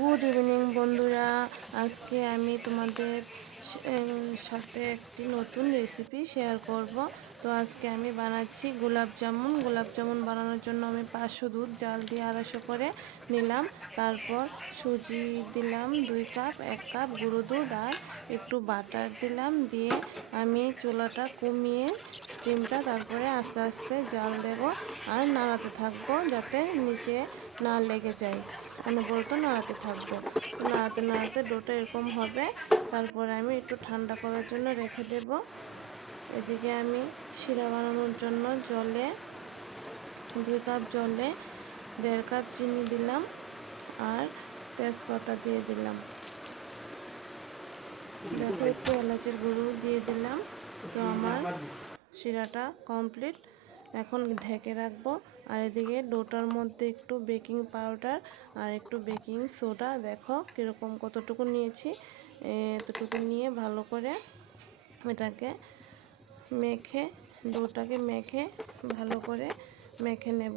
Good evening বন্ধুরা, আজকে আমি তোমাদের সাথে একটি নতুন রেসিপি শেয়ার করব। তো আজকে আমি বানাচ্ছি গোলাপ জামুন বানানোর জন্য আমি 500 দুধ জাল দিয়ে 250 করে নিলাম। তারপর সুজি দিলাম 2 কাপ, 1 কাপ গুঁড়ো দুধ আর একটু বাটার দিলাম। দিয়ে আমি চুলাটা কমিয়ে স্টিমটা তারপরে আস্তে আস্তে জাল দেব আর নাড়াতে থাকবো যাতে নিচে না লেগে যায়। অনবরত নাড়াতে থাকবো। নাড়াতে নাড়াতে ডোটা এরকম হবে। তারপরে আমি একটু ঠান্ডা করার জন্য রেখে দেব। এদিকে আমি শিরা বানানোর জন্য 2 কাপ জলে 1.5 কাপ চিনি দিলাম আর তেজপাতা দিয়ে দিলাম। দেখো একটু এলাচের গুঁড়ো দিয়ে দিলাম। তো আমার শিরাটা কমপ্লিট। এখন ঢেকে রাখবো। আর এদিকে ডোটার মধ্যে একটু বেকিং পাউডার আর একটু বেকিং সোডা, দেখো কীরকম কতটুকু নিয়েছি, এতটুকু নিয়ে ভালো করে এটাকে ডোটাকে মেখে ভালো করে মেখে নেব।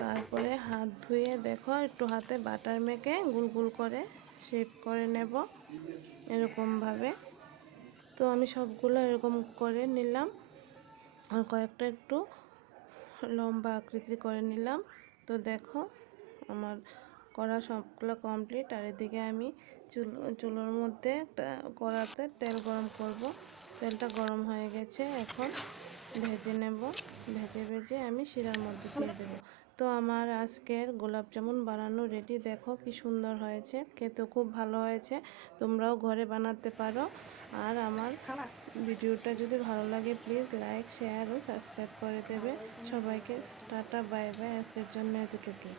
তারপরে হাত ধুয়ে দেখো একটু হাতে বাটার মেখে গুল গুল করে শেপ করে নেব এরকমভাবে। তো আমি সবগুলো এরকম করে নিলাম আর কয়েকটা একটু লম্বা আকৃতি করে নিলাম। তো দেখো আমার করা সবগুলো কমপ্লিট। আর এদিকে আমি চুলোর মধ্যে একটা কড়াতে তেল গরম করব। তেলটা গরম হয়ে গেছে, এখন ভেজে নেব। ভেজে আমি শিরার মধ্যে দিয়ে দেব। তো আমার আজকের গোলাপ জামুন বানানো রেডি। দেখো কি সুন্দর হয়েছে, খেতেও খুব ভালো হয়েছে। তোমরাও ঘরে বানাতে পারো। আর আমার ভিডিওটা যদি ভালো লাগে প্লিজ লাইক, শেয়ার ও সাবস্ক্রাইব করে দেবে। সবাইকে টাটা, বাই বাই। আজকের জন্য এতটুকুই।